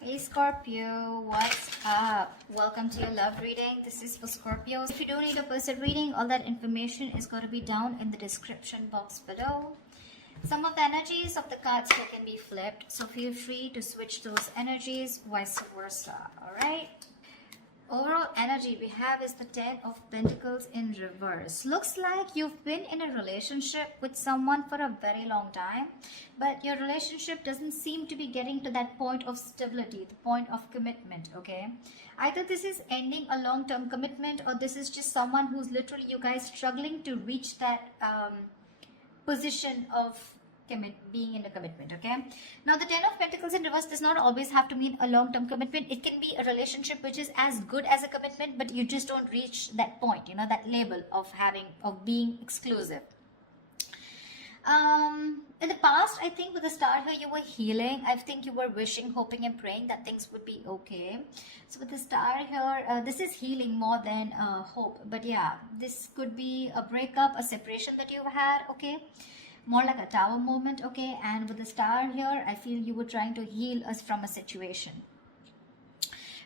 Hey Scorpio, what's up? Welcome to your love reading. This is for Scorpios. If you don't need a person reading, all that information is going to be down in the description box below. Some of the energies of the cards here can be flipped, so feel free to switch those energies, vice versa. Alright? Overall energy we have is the 10 of Pentacles in reverse. Looks like you've been in a relationship with someone for a very long time, but your relationship doesn't seem to be getting to that point of stability, the point of commitment, okay? Either this is ending a long-term commitment, or this is just someone who's literally, you guys, struggling to reach that position of being in a commitment. Okay, now the 10 of Pentacles in reverse does not always have to mean a long-term commitment. It can be a relationship which is as good as a commitment, but you just don't reach that point, you know, that label of being exclusive. In the past, I think with the star here, you were healing. I think you were wishing, hoping and praying that things would be okay. So with the star here, this is healing more than hope. But yeah, this could be a breakup, a separation that you've had, okay? More like a tower moment, okay? And with the star here, I feel you were trying to heal us from a situation.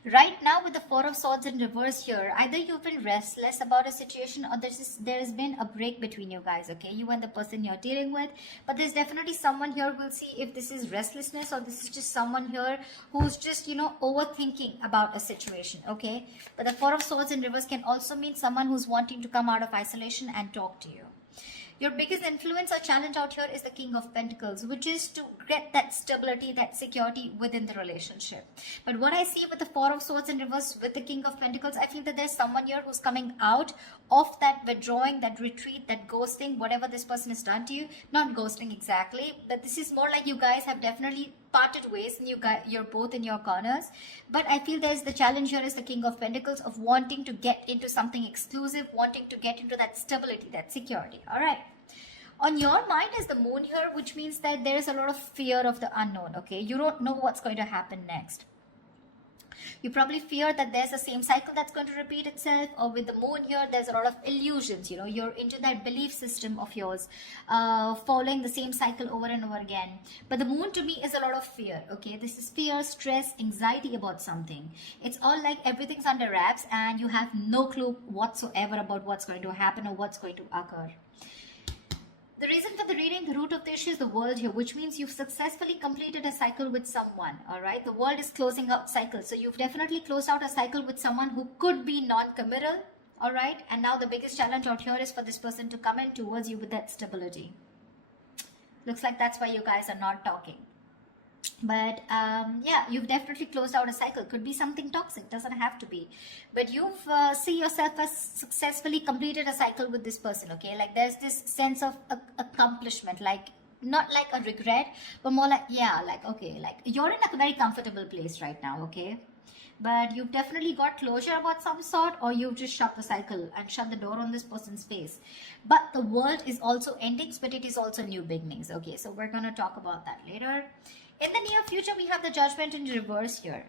Right now, with the Four of Swords in reverse here, either you've been restless about a situation, or there has been a break between you guys, okay? You and the person you're dealing with. But there's definitely someone here. We'll see if this is restlessness, or this is just someone here who's just, you know, overthinking about a situation, okay? But the Four of Swords in reverse can also mean someone who's wanting to come out of isolation and talk to you. Your biggest influence or challenge out here is the King of Pentacles, which is to get that stability, that security within the relationship. But what I see with the Four of Swords in reverse with the King of Pentacles, I feel that there's someone here who's coming out of that withdrawing, that retreat, that ghosting, whatever this person has done to you. Not ghosting exactly, but this is more like you guys have definitely parted ways and you're both in your corners. But I feel there's the challenge here is the King of Pentacles of wanting to get into something exclusive, wanting to get into that stability, that security. All right. On your mind is the Moon here, which means that there is a lot of fear of the unknown, okay? You don't know what's going to happen next. You probably fear that there's the same cycle that's going to repeat itself, or with the Moon here, there's a lot of illusions, you know, you're into that belief system of yours, following the same cycle over and over again. But the Moon to me is a lot of fear, okay? This is fear, stress, anxiety about something. It's all like everything's under wraps and you have no clue whatsoever about what's going to happen or what's going to occur. The reason for the reading, the root of the issue is the world here, which means you've successfully completed a cycle with someone, all right? The world is closing out cycles. So you've definitely closed out a cycle with someone who could be non-committal, all right? And now the biggest challenge out here is for this person to come in towards you with that stability. Looks like that's why you guys are not talking. But yeah, you've definitely closed out a cycle. Could be something toxic, doesn't have to be. But you've see yourself as successfully completed a cycle with this person, okay? Like there's this sense of accomplishment, like not like a regret, but more like, yeah, like, okay, like you're in a very comfortable place right now, okay? But you've definitely got closure about some sort, or you've just shut the cycle and shut the door on this person's face. But the world is also endings, but it is also new beginnings, okay? So we're going to talk about that later. In the near future, we have the Judgment in reverse here.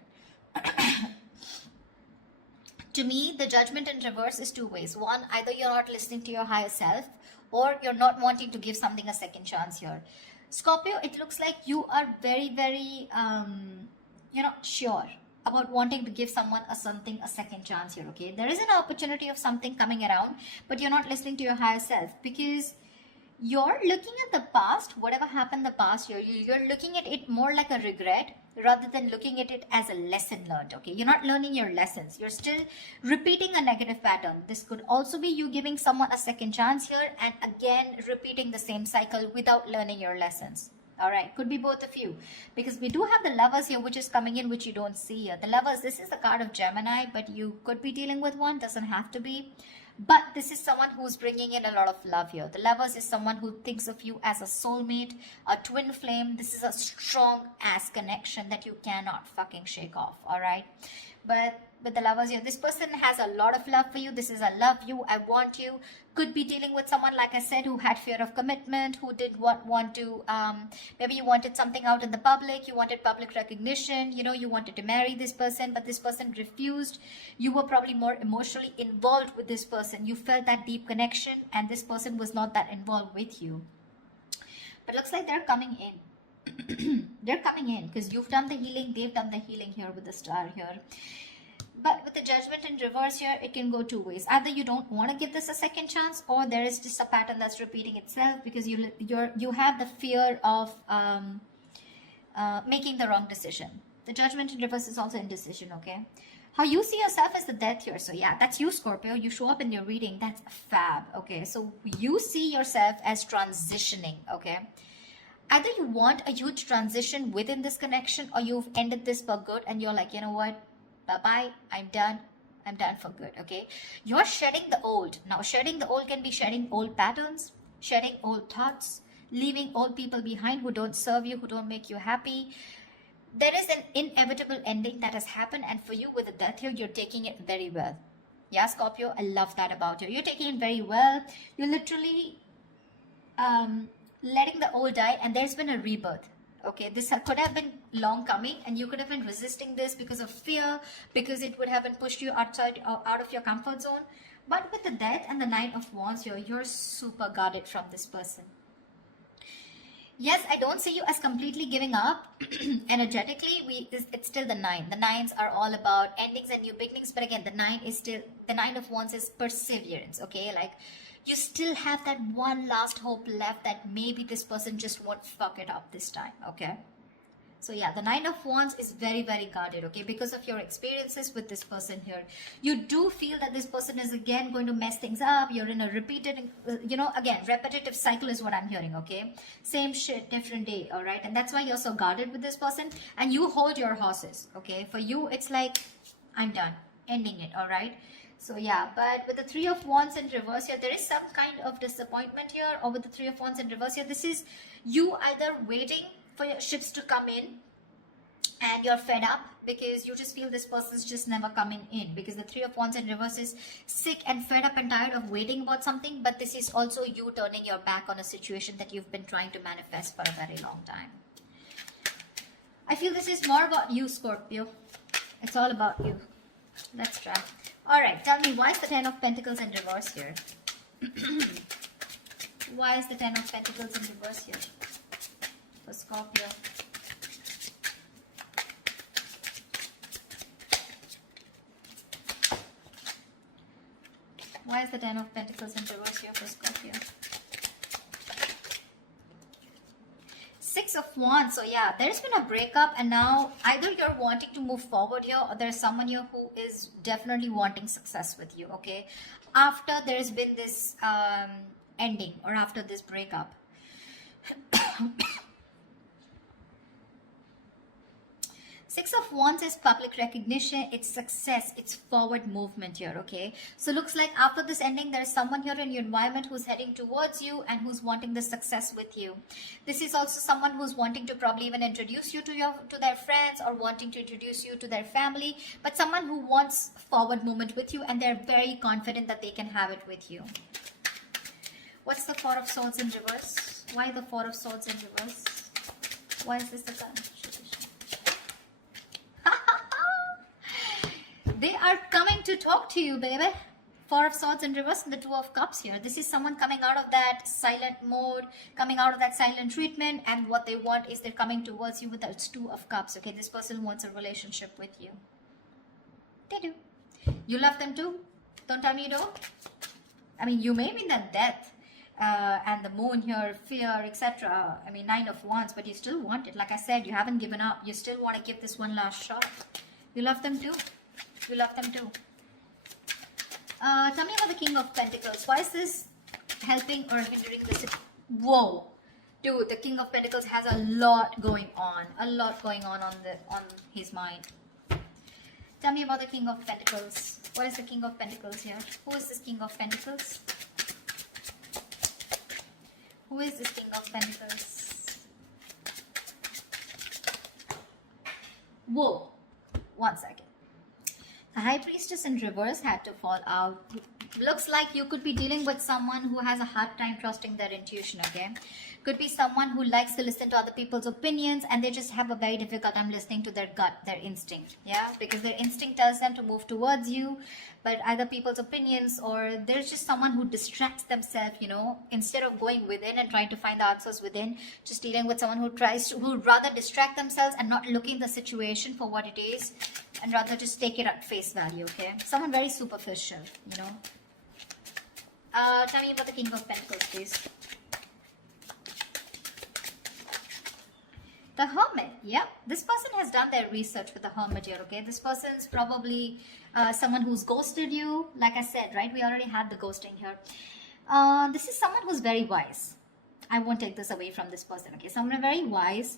To me, the Judgment in reverse is two ways. One, either you're not listening to your higher self, or you're not wanting to give something a second chance here. Scorpio, it looks like you are very, very, sure about wanting to give someone a second chance here, okay? There is an opportunity of something coming around, but you're not listening to your higher self because you're looking at the past, whatever happened in the past year, you're looking at it more like a regret rather than looking at it as a lesson learned, okay? You're not learning your lessons. You're still repeating a negative pattern. This could also be you giving someone a second chance here and again repeating the same cycle without learning your lessons. All right, could be both of you, because we do have the Lovers here, which is coming in, which you don't see here. The Lovers, this is the card of Gemini, but you could be dealing with one, doesn't have to be. But this is someone who's bringing in a lot of love here. The Lovers is someone who thinks of you as a soulmate, a twin flame. This is a strong ass connection that you cannot fucking shake off, all right? But with the Lovers here, this person has a lot of love for you. This is a love you, I want you. Could be dealing with someone, like I said, who had fear of commitment, who did want to, maybe you wanted something out in the public, you wanted public recognition, you know, you wanted to marry this person, but this person refused. You were probably more emotionally involved with this person. You felt that deep connection, and this person was not that involved with you. But looks like they're coming in. They're coming in because you've done the healing, they've done the healing here with the star here. But with the Judgment in reverse here, it can go two ways. Either you don't want to give this a second chance, or there is just a pattern that's repeating itself because you have the fear of making the wrong decision. The Judgment in reverse is also indecision, okay? How you see yourself as the Death here. So yeah, that's you, Scorpio. You show up in your reading. That's fab, okay? So you see yourself as transitioning, okay? Either you want a huge transition within this connection, or you've ended this for good and you're like, you know what? Bye-bye. I'm done. I'm done for good, okay? You're shedding the old. Now, shedding the old can be shedding old patterns, shedding old thoughts, leaving old people behind who don't serve you, who don't make you happy. There is an inevitable ending that has happened, and for you with the Death here, you're taking it very well. Yeah, Scorpio, I love that about you. You're taking it very well. You're literally letting the old die, and there's been a rebirth. Okay, this could have been long coming, and you could have been resisting this because of fear, because it would have been pushed you outside, out of your comfort zone. But with the Death and the Nine of Wands here, you're super guarded from this person. Yes, I don't see you as completely giving up. Energetically, it's still the 9. The 9s are all about endings and new beginnings. But again, the 9 of Wands is perseverance. Okay, like you still have that one last hope left that maybe this person just won't fuck it up this time. Okay. So yeah, the 9 of Wands is very, very guarded, okay? Because of your experiences with this person here. You do feel that this person is again going to mess things up. You're in a repeated, again, repetitive cycle is what I'm hearing, okay? Same shit, different day, all right? And that's why you're so guarded with this person. And you hold your horses, okay? For you, it's like, I'm done, ending it, all right? So yeah, but with the 3 of Wands in reverse here, there is some kind of disappointment here. Or with the 3 of Wands in reverse here, this is you either waiting for your ships to come in and you're fed up because you just feel this person's just never coming in, because the 3 of Wands in reverse is sick and fed up and tired of waiting about something. But this is also you turning your back on a situation that you've been trying to manifest for a very long time. I feel this is more about you, Scorpio. It's all about you. Let's try. All right, tell me, why is the 10 of Pentacles in reverse here? Why is the 10 of Pentacles in reverse here for Scorpio? Why is the 10 of Pentacles in reverse here for Scorpio? 6 of Wands. So yeah, there's been a breakup, and now either you're wanting to move forward here, or there's someone here who is definitely wanting success with you, okay? After there's been this ending, or after this breakup. 6 of Wands is public recognition, it's success, it's forward movement here, okay? So looks like after this ending, there's someone here in your environment who's heading towards you and who's wanting the success with you. This is also someone who's wanting to probably even introduce you to their friends, or wanting to introduce you to their family, but someone who wants forward movement with you, and they're very confident that they can have it with you. What's the 4 of Swords in reverse? Why the 4 of Swords in reverse? Why is this the card? They are coming to talk to you, baby. 4 of Swords in reverse and the 2 of Cups here. This is someone coming out of that silent mode, coming out of that silent treatment, and what they want is they're coming towards you with that 2 of Cups, okay? This person wants a relationship with you. They do. You love them too? Don't tell me you don't. I mean, you may be in that death and the moon here, fear, etc. I mean, 9 of Wands, but you still want it. Like I said, you haven't given up. You still want to give this one last shot. You love them too? You love them too. Tell me about the King of Pentacles. Why is this helping or hindering this? Whoa. Dude, the King of Pentacles has a lot going on. A lot going on his mind. Tell me about the King of Pentacles. What is the King of Pentacles here? Who is this King of Pentacles? Who is this King of Pentacles? Whoa. 1 second. The High Priestess in reverse had to fall out. Looks like you could be dealing with someone who has a hard time trusting their intuition, okay? Could be someone who likes to listen to other people's opinions and they just have a very difficult time listening to their gut, their instinct, yeah? Because their instinct tells them to move towards you, but either people's opinions or there's just someone who distracts themselves, you know, instead of going within and trying to find the answers within, just dealing with someone who rather distract themselves and not looking the situation for what it is and rather just take it at face value, okay? Someone very superficial, you know? Tell me about the King of Pentacles, please. The Hermit. Yep. This person has done their research with the Hermit here, okay? This person's probably someone who's ghosted you. Like I said, right? We already had the ghosting here. This is someone who's very wise. I won't take this away from this person, okay? Someone very wise.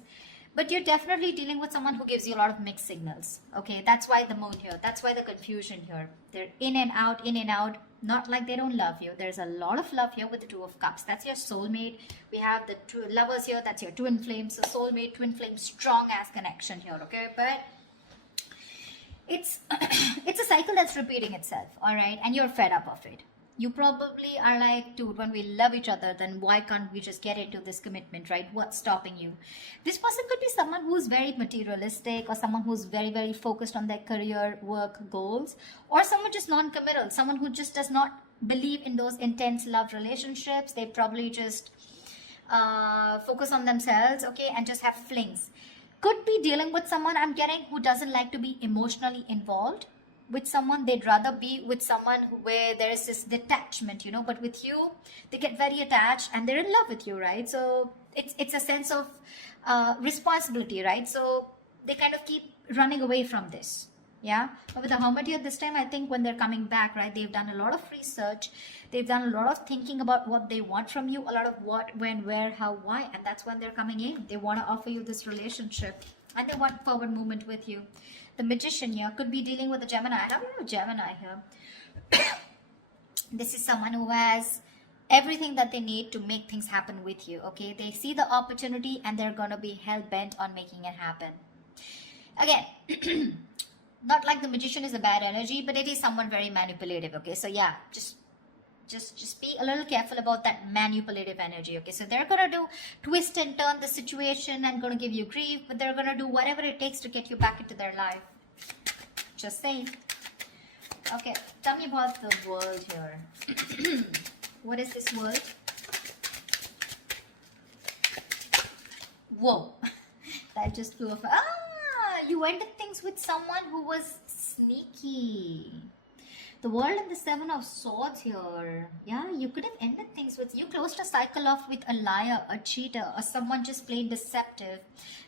But you're definitely dealing with someone who gives you a lot of mixed signals, okay? That's why the moon here. That's why the confusion here. They're in and out, in and out. Not like they don't love you. There's a lot of love here with the Two of Cups. That's your soulmate. We have the two lovers here. That's your twin flames. So soulmate, twin flame, strong ass connection here, okay? But it's it's a cycle that's repeating itself, all right? And you're fed up of it. You probably are like, dude, when we love each other, then why can't we just get into this commitment, right? What's stopping you? This person could be someone who's very materialistic or someone who's very, very focused on their career, work, goals, or someone just non-committal, someone who just does not believe in those intense love relationships. They probably just focus on themselves, okay, and just have flings. Could be dealing with someone, I'm getting, who doesn't like to be emotionally involved with someone. They'd rather be with someone where there is this detachment, you know, but with you they get very attached and they're in love with you, right? So it's a sense of responsibility, right? So they kind of keep running away from this, yeah? But with the Hermit here this time, I think when they're coming back, right, they've done a lot of research, they've done a lot of thinking about what they want from you, a lot of what, when, where, how, why, and that's when they're coming in. They want to offer you this relationship and they want forward movement with you. The Magician here could be dealing with a Gemini. I don't know Gemini here. This is someone who has everything that they need to make things happen with you, okay? They see the opportunity and they're going to be hell-bent on making it happen. Again, not like the Magician is a bad energy, but it is someone very manipulative, okay? So yeah, just be a little careful about that manipulative energy, okay? So they're gonna do twist and turn the situation and gonna give you grief, but they're gonna do whatever it takes to get you back into their life. Just saying. Okay, tell me about the world here. What is this world? Whoa, that just flew off. You ended things with someone who was sneaky. The World and the Seven of Swords here. Yeah, you could have ended things with, you closed a cycle off with a liar, a cheater, or someone just plain deceptive.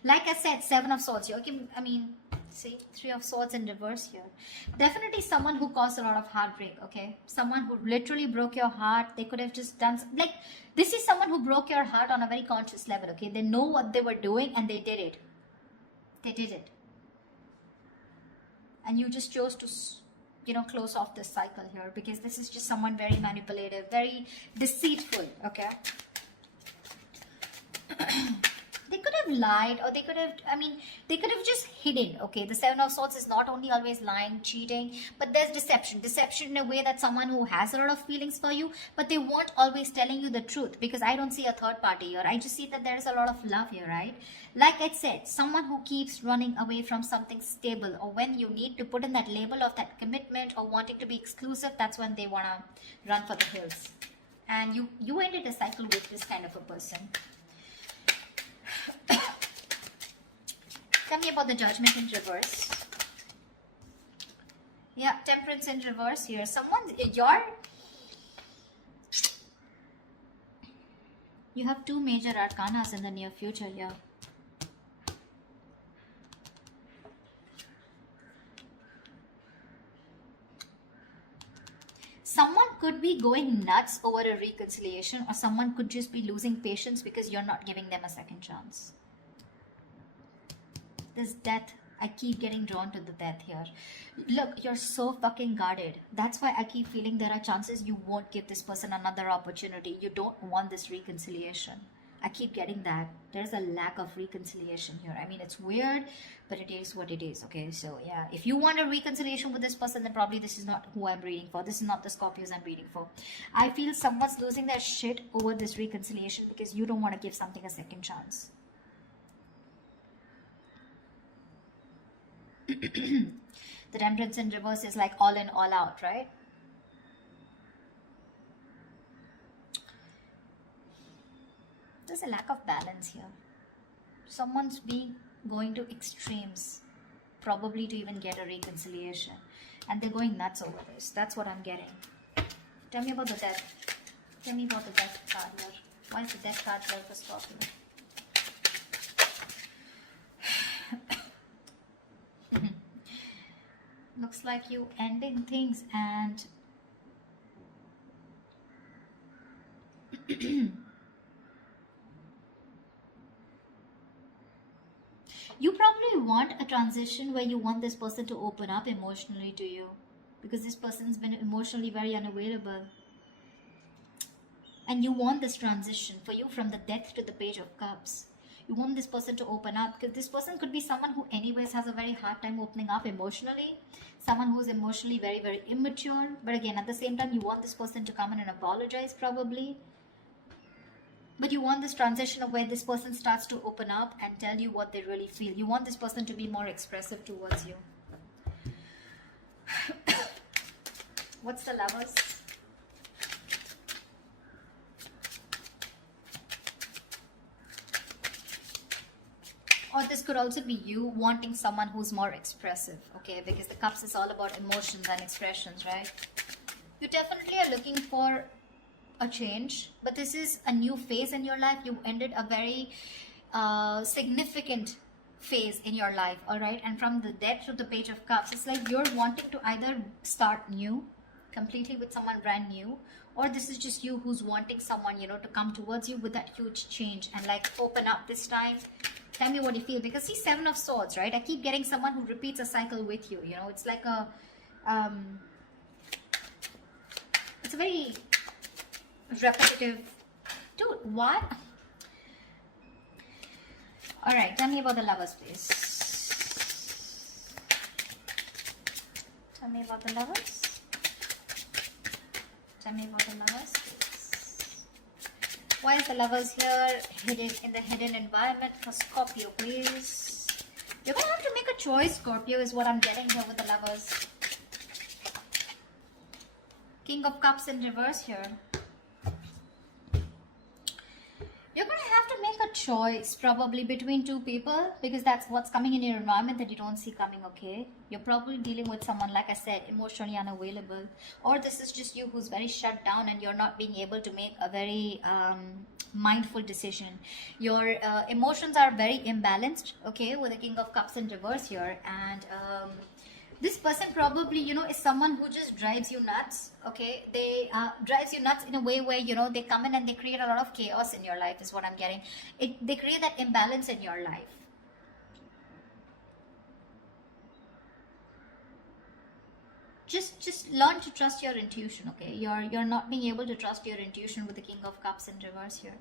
Like I said, Seven of Swords here. Okay, I mean, see, Three of Swords in reverse here. Definitely someone who caused a lot of heartbreak, okay? Someone who literally broke your heart. They could have just done, like, this is someone who broke your heart on a very conscious level, okay? They know what they were doing and they did it. They did it. And you just chose to, you know, close off this cycle here because this is just someone very manipulative, very deceitful, okay? They could have lied or they could have, I mean, they could have just hidden, okay? The Seven of Swords is not only always lying, cheating, but there's deception. Deception in a way that someone who has a lot of feelings for you, but they weren't always telling you the truth because I don't see a third party here. I just see that there's a lot of love here, right? Like I said, someone who keeps running away from something stable, or when you need to put in that label of that commitment or wanting to be exclusive, that's when they want to run for the hills. And you ended a cycle with this kind of a person. Tell me about the Judgment in reverse. Yeah, Temperance in reverse here. You have two major arcanas in the near future here. Someone could be going nuts over a reconciliation, or someone could just be losing patience because you're not giving them a second chance. This death, I keep getting drawn to the death here. Look, you're so fucking guarded. That's why I keep feeling there are chances you won't give this person another opportunity. You don't want this reconciliation. I keep getting that. There's a lack of reconciliation here. I mean, it's weird, but it is what it is. Okay, so yeah, if you want a reconciliation with this person, then probably this is not who I'm reading for. This is not the Scorpios I'm reading for. I feel someone's losing their shit over this reconciliation because you don't want to give something a second chance. The Temperance in reverse is like all in, all out, right? There's a lack of balance here. Someone's going to extremes, probably to even get a reconciliation. And they're going nuts over this. That's what I'm getting. Tell me about the death. Tell me about the death card here. Why is the death card here for Scorpio? Looks like you ending things and you probably want a transition where you want this person to open up emotionally to you, because this person's been emotionally very unavailable. And you want this transition for you from the Death to the Page of Cups. You want this person to open up, because this person could be someone who anyways has a very hard time opening up emotionally. Someone who's emotionally very, very immature. But again, at the same time, you want this person to come in and apologize probably. But you want this transition of where this person starts to open up and tell you what they really feel. You want this person to be more expressive towards you. What's the Lovers? Or this could also be you wanting someone who's more expressive, okay? Because the Cups is all about emotions and expressions, right? You definitely are looking for a change, but this is a new phase in your life. You ended a very significant phase in your life, all right? And from the Death to the Page of Cups, it's like you're wanting to either start new, completely with someone brand new, or this is just you who's wanting someone, you know, to come towards you with that huge change and like open up this time. Tell me what you feel, because see, Seven of Swords, right? I keep getting someone who repeats a cycle with you, you know? It's like a it's a very repetitive. Dude, what? All right, tell me about the Lovers, please. Tell me about the Lovers. Tell me about the Lovers, please. Why is the Lovers here hidden in the hidden environment for Scorpio, please? You're gonna have to make a choice, Scorpio, is what I'm getting here with the Lovers. King of Cups in reverse here. You're going to have to make a choice probably between two people, because that's what's coming in your environment that you don't see coming, okay? You're probably dealing with someone, like I said, emotionally unavailable. Or this is just you who's very shut down and you're not being able to make a very mindful decision. Your emotions are very imbalanced, okay, with the King of Cups in reverse here. And this person probably, you know, is someone who just drives you nuts, okay? They drives you nuts in a way where, you know, they come in and they create a lot of chaos in your life is what I'm getting. They create that imbalance in your life. Just learn to trust your intuition, okay? You're not being able to trust your intuition with the King of Cups in reverse here.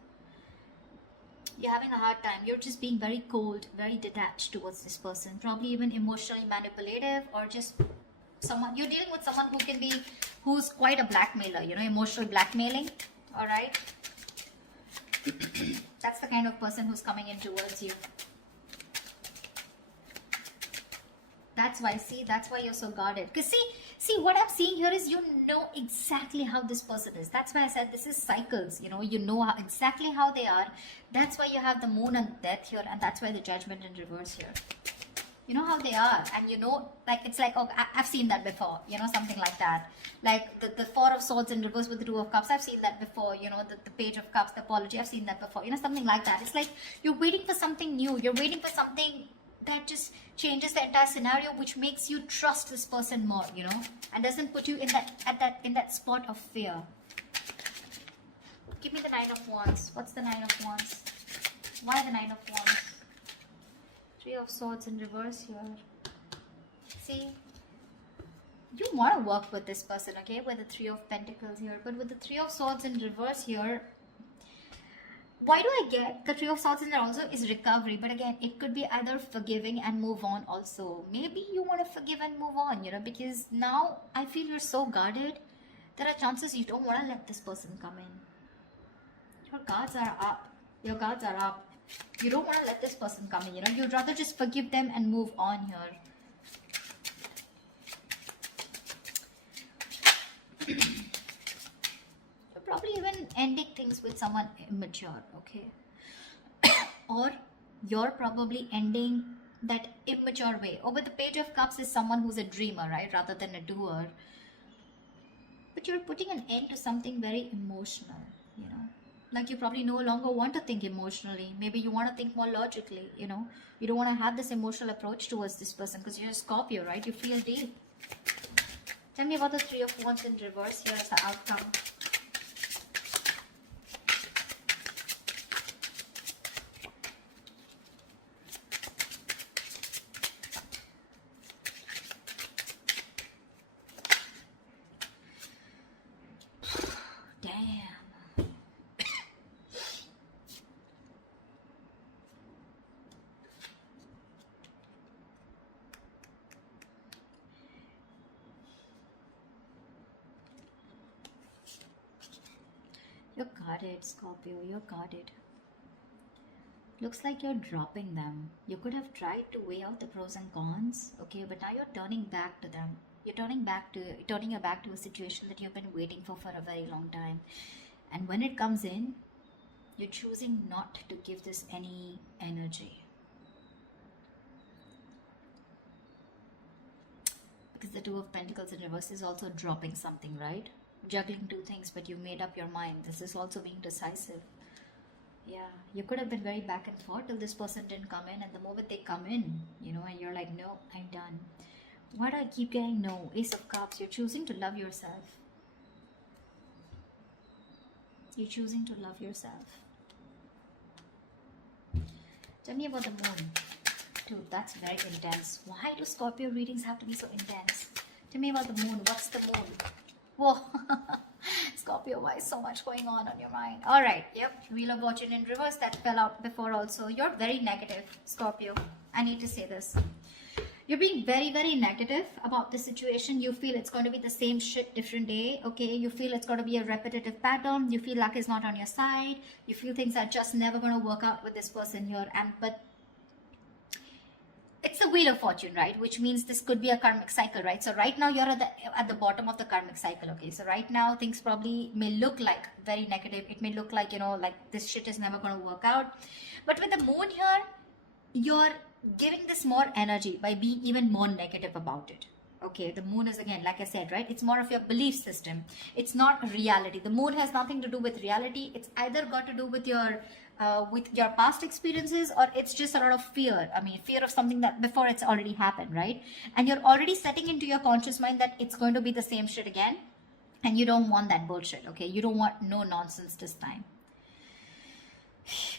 You're having a hard time. You're just being very cold, very detached towards this person. Probably even emotionally manipulative, or just someone, you're dealing with someone who's quite a blackmailer, you know, emotional blackmailing. All right. That's the kind of person who's coming in towards you. That's why, see, that's why you're so guarded. Because see, what I'm seeing here is you know exactly how this person is. That's why I said this is cycles, you know exactly how they are. That's why you have the Moon and Death here, and that's why the Judgment in reverse here. You know how they are, and you know, like, it's like, oh, I've seen that before, you know, something like that. Like the Four of Swords in reverse with the Two of Cups, I've seen that before, you know, the Page of Cups, the apology, I've seen that before, you know, something like that. It's like you're waiting for something new, you're waiting for something that just changes the entire scenario, which makes you trust this person more, you know, and doesn't put you in that spot of fear. Give me the Nine of Wands. What's the Nine of Wands? Why the Nine of Wands? Three of Swords in reverse here. See, you want to work with this person, okay, with the Three of Pentacles here, but with the Three of Swords in reverse here, Why do I get the Three of Swords in there also is recovery? But again, it could be either forgiving and move on also. Maybe you want to forgive and move on, because now I feel you're so guarded. There are chances you don't want to let this person come in. Your guards are up. Your guards are up. You don't want to let this person come in, You'd rather just forgive them and move on here. Probably even ending things with someone immature, okay? Or you're probably ending that immature way. Or with the Page of Cups is someone who's a dreamer, right? Rather than a doer. But you're putting an end to something very emotional, Like you probably no longer want to think emotionally. Maybe you want to think more logically, You don't want to have this emotional approach towards this person because you're a Scorpio, right? You feel deep. Tell me about the Three of Wands in reverse here as the outcome. You're guarded, Scorpio. You're guarded. Looks like you're dropping them. You could have tried to weigh out the pros and cons, okay, but now you're turning back to them. You're turning your back to a situation that you've been waiting for a very long time. And when it comes in, you're choosing not to give this any energy. Because the Two of Pentacles in reverse is also dropping something, right? Juggling two things, but you made up your mind. This is also being decisive. Yeah, you could have been very back and forth till this person didn't come in, and the moment they come in, and you're like, no, I'm done. Why do I keep getting no? Ace of Cups. You're choosing to love yourself. You're choosing to love yourself. Tell me about the moon. Dude, that's very intense. Why do Scorpio readings have to be so intense? Tell me about the moon. What's the moon? Whoa. Scorpio, why is so much going on your mind? All right. Yep. Wheel of Fortune in reverse. That fell out before also. You're very negative, Scorpio. I need to say this. You're being very, very negative about the situation. You feel it's going to be the same shit different day. Okay. You feel it's going to be a repetitive pattern. You feel luck is not on your side. You feel things are just never going to work out with this person here. But it's the Wheel of Fortune, right? Which means this could be a karmic cycle, right? So right now you're at the bottom of the karmic cycle, okay? So right now things probably may look like very negative. It may look like, like this shit is never going to work out. But with the moon here, you're giving this more energy by being even more negative about it. Okay, the moon is, again, like I said, right? It's more of your belief system. It's not reality. The moon has nothing to do with reality. It's either got to do with your past experiences, or it's just a lot of fear. I mean, fear of something that before it's already happened, right? And you're already setting into your conscious mind that it's going to be the same shit again. And you don't want that bullshit, okay? You don't want no nonsense this time.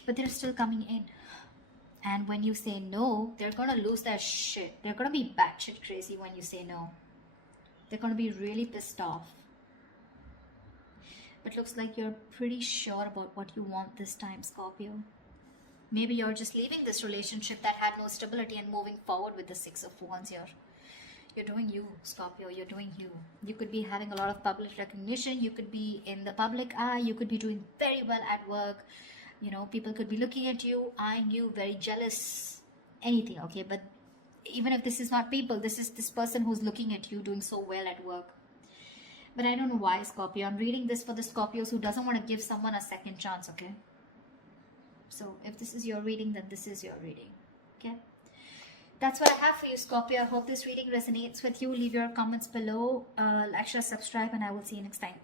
But they're still coming in. And when you say no, they're going to lose their shit. They're going to be batshit crazy when you say no. They're going to be really pissed off. But looks like you're pretty sure about what you want this time, Scorpio. Maybe you're just leaving this relationship that had no stability and moving forward with the Six of Wands here. You're doing you, Scorpio. You're doing you. You could be having a lot of public recognition. You could be in the public eye. You could be doing very well at work. People could be looking at you, eyeing you, very jealous, anything, okay? But even if this is not people, this is this person who's looking at you doing so well at work. But I don't know why, Scorpio. I'm reading this for the Scorpios who doesn't want to give someone a second chance, okay? So if this is your reading, then this is your reading, okay? That's what I have for you, Scorpio. I hope this reading resonates with you. Leave your comments below, like, share, subscribe, and I will see you next time.